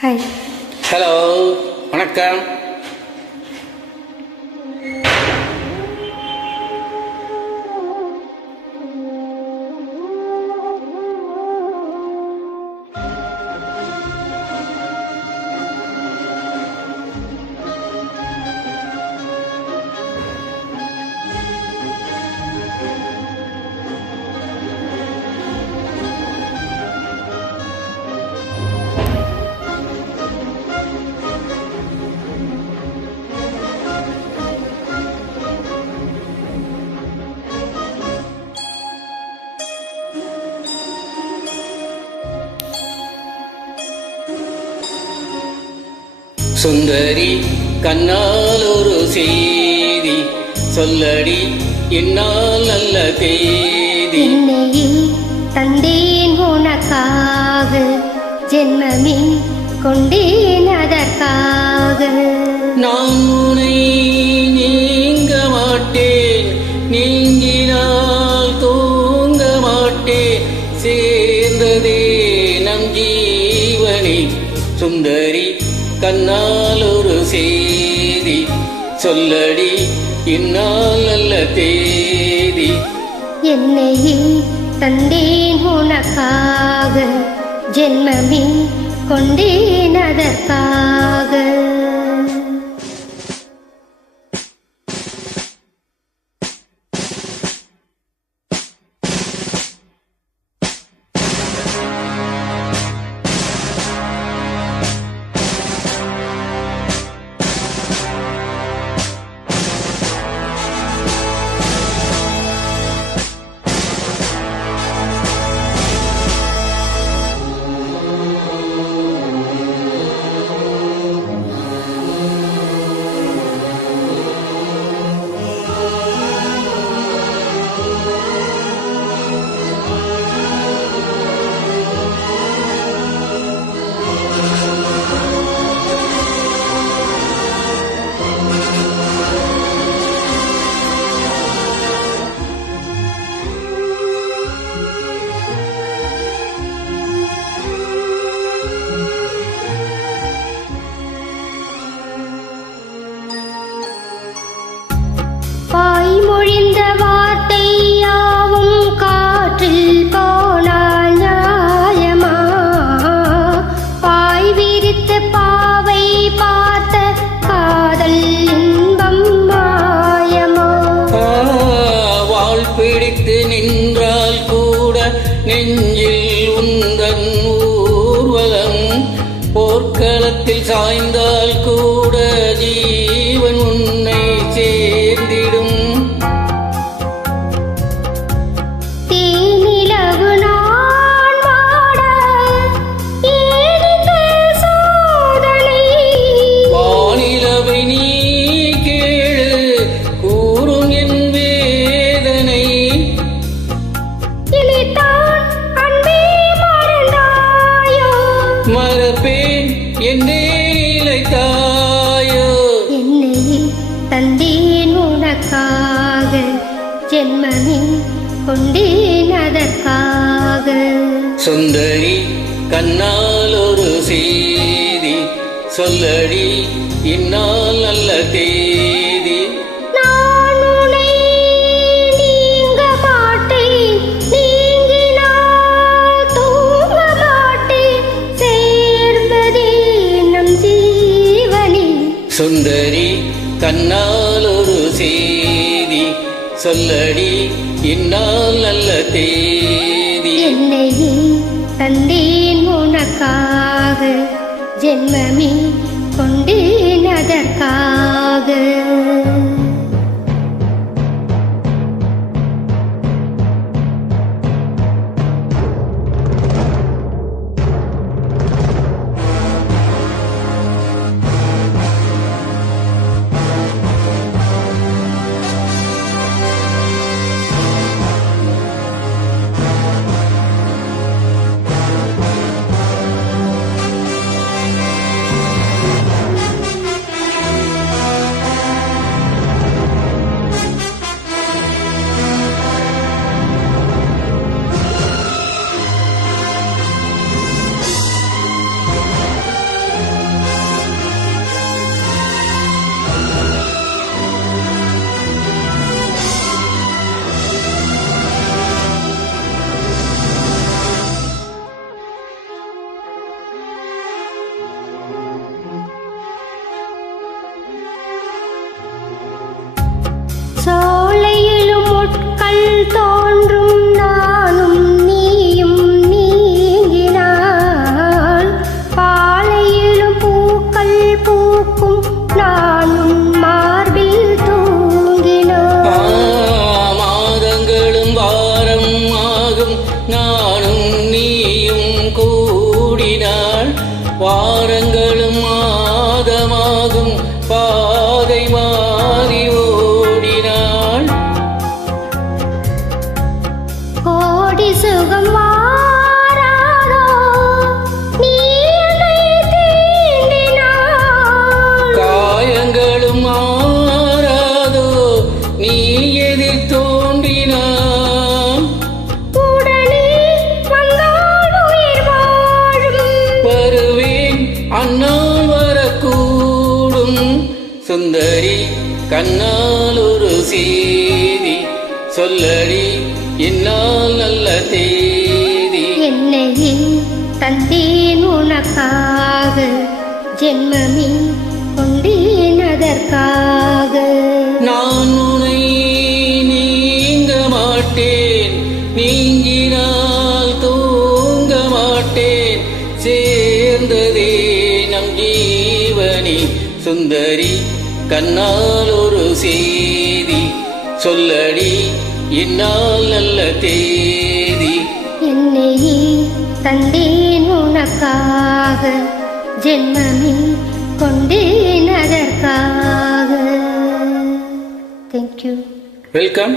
Hi. Hello, வணக்கம். சுந்தரி கண்ணால் ஒரு செய்தி சொல்லடி, இந்நாள் நல்ல தேதி. என்னையே தந்தேன் உனக்காக, ஜென்மமே கொண்டேன் அதற்காக. நான் உன்னை நீங்க மாட்டேன், நீங்கினால் தூங்க மாட்டேன், சேர்ந்ததே நம் ஜீவனி. சுந்தரி கண்ணால் ஒரு செய்தி சொல்லடி, இந்நாள் நல்ல தேதி. என்னையே தந்தேன் உனக்காக, ஜென்மமே கொண்டேன் அதற்காக. மொழிந்த வார்த்தை யாவும் காற்றில் போனால் நியாயமா? பாய் விரித்து பாவை பார்த்த காதல் இன்பம் மாயமா? வாழ் பிடித்து நின்றால் கூட நெஞ்சில் உந்தன் ஊர்வலம், போர்க்களத்தில் சாய்ந்தால் கூட ஜீவன் உன்னை சேர்ந்திடும். தேனிலவு நான் வாட ஏனிந்த சோதனை, வானிலவை நீ கேளு கூறும் என் வேதனை. இனித்தான் அன்பே மறந்தாயோ, மறப்பேன் என்னே நிலைத்தாயோ. என்னையே தந்தேன் உனக்காக, ஜென்மமே கொண்டேன் அதற்காக. சுந்தரி கண்ணால் ஒரு செய்தி சொல்லடி, இந்நாள் நல்ல தேதி. நான் உன்னை நீங்க மாட்டேன், நீங்கினால் தூங்க மாட்டேன், சேர்ந்ததே நம் ஜீவனி. சுந்தரி கண்ணால் ஒரு செய்தி சொல்லடி, இந்நாள் நல்ல தேதி. என்னையே தந்தேன் உனக்காக, ஜென்மமே கொண்டேன் அதற்காக. பூக்கள் தோன்றும் நானும் நீயும் நீங்கினால் பாலையிலும் பூக்கள் பூக்கும் நானும் மார்பில் தூங்கினான். மாதங்களும் வாரம் ஆகும் நானும் நீயும் கூடினாள் வாரங்களும் மாதமாகும் பாதை மாறி ஓடினாள். கோடி சுகம் வாராதோ நீ என்னை தீண்டினாள். காயங்களும் மாறாதோ நீ எதிர் தோன்றினான். உடனே வந்தால் உயிர் வாழும். வருவேன் அண்ணால் வரக்கூடும். சுந்தரி கண்ணால் ஒரு செய்தி சொல்லடி இந்நாள் நல்ல தேதி. என்னையே தந்தேன் உனக்காக ஜென்மமே கொண்டேன் அதற்காக. நான் உன்னை நீங்க மாட்டேன் நீங்கினால் தூங்க மாட்டேன் சேர்ந்ததே நம் ஜீவனி. சுந்தரி கண்ணால் ஒரு செய்தி சொல்லடி இந்நாள் நல்ல தேதி. என்னையே தந்தேன் உனக்காக ஜென்மமே கொண்டேன் அதற்காக. Thank you. வெல்கம்.